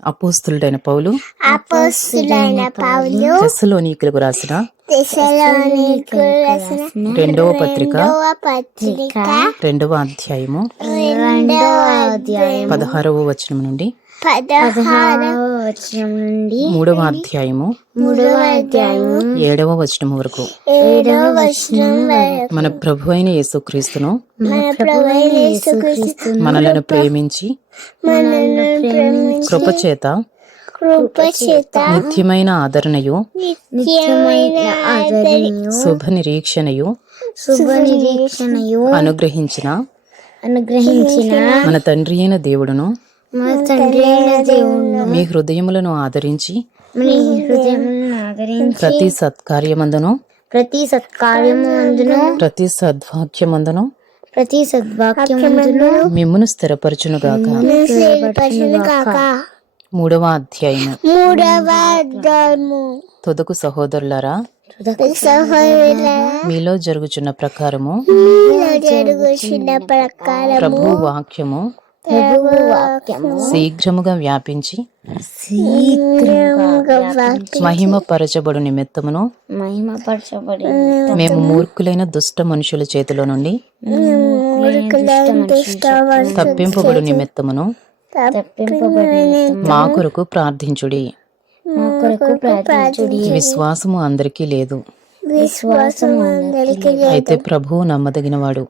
అపోస్తులుడైన పౌలు అపోస్తులైన పౌలు తెస్సలోనీకులకు రాసిన రెండవ పత్రిక రెండవ అధ్యాయము పదహారవ వచనం నుండి పదహారవ వచనం నుండి మూడవ అధ్యాయము. మూడవ అధ్యాయం ఏడవ వచనం వరకు. ఏడవ వచనం మన ప్రభు అయిన యేసుక్రీస్తును మన ప్రభు అయిన యేసుక్రీస్తు మనలను ప్రేమించి మనల్ని ప్రేమించి కృపచేత కృప చేత నిత్యమైన ఆదరణయు నిత్యమైన ఆదరణయు శుభ నిరీక్షణయు శుభ నిరీక్షణయు అనుగ్రహించిన అనుగ్రహించిన మన తండ్రి అయిన దేవుడును మా హృదయములను ఆదరించి మీ హృదయములను ఆదరించి ప్రతి సత్కార్యమందును ప్రతి సత్కార్యము అందును ప్రతి సద్వాక్యమందును ప్రతి సద్వాక్యమందును మిమ్మును స్థిరపరచునుగాక కాక మూడవ అధ్యాయము. మూడవ అధ్యాయము. తొదకు సహోదరులారా సహోదరుల మీలో జరుగుచున్న ప్రకారము ప్రభు వాక్యము శీఘ్రముగా వ్యాపించి శీఘ్రముగా వాక్య మహిమ పరచబడు నిమిత్తమును మహిమపరచబడి మేము మూర్ఖులైన దుష్ట మనుషుల చేతిలో నుండి తప్పింపబడు నిమిత్తమును తప్పింపబడి మా కొరకు ప్రార్థించుడి. విశ్వాసము అందరికీ లేదు. అయితే ప్రభువు నమ్మదగినవాడు.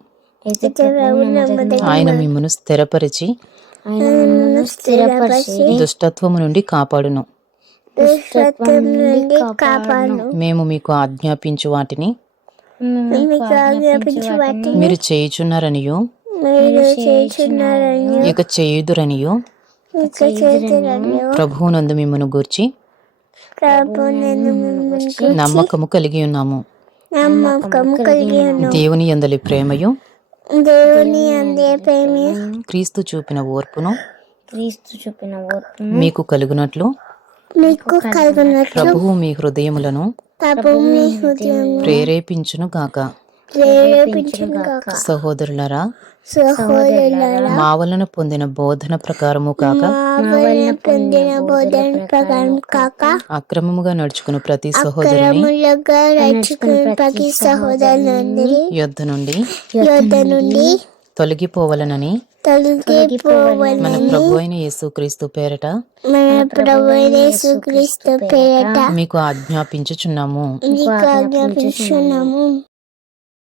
ఆయన మిమ్మను స్థిరపరిచి ఆయన మిమ్మల్ని స్థిరపరిచి దుష్టత్వము నుండి కాపాడును. దుష్టత్వం నుండి కాపాడు మేము మీకు ఆజ్ఞాపించు వాటిని మీకు ఆజ్ఞాపించి వాటిని మీరు చేయుచున్నారనియు? ఇక చేయుదురనియు? ప్రభువునందు మిమ్మను గూర్చి నమ్మకము కలిగి ఉన్నాము. దేవుని ఎందలి ప్రేమయు. దేవుని అందే ప్రేమ. క్రీస్తు చూపిన ఓర్పును క్రీస్తు చూపిన ఓర్పు మీకు కలుగునట్లు. మీకు కలుగునట్లు. ప్రభువు మీ హృదయములను ప్రభు మీ హృదయం ప్రేరేపించును గాక. సహోదరులారా సహోదరులారా మా వలన పొందిన బోధన ప్రకారము కాక పొందిన బోధన ప్రకారం కాక అక్రమముగా నడుచుకుని ప్రతి సహోదరుని సహోదరులందరి యొద్ద నుండి యోధ నుండి తొలగిపోవలనని తొలగిపోవాలని మన ప్రభు అయిన యేసుక్రీస్తు పేరట మన ప్రభు అయిన యేసుక్రీస్తు పేరట మీకు ఆజ్ఞాపించుచున్నాము. మీకు ఆజ్ఞాపించున్నాము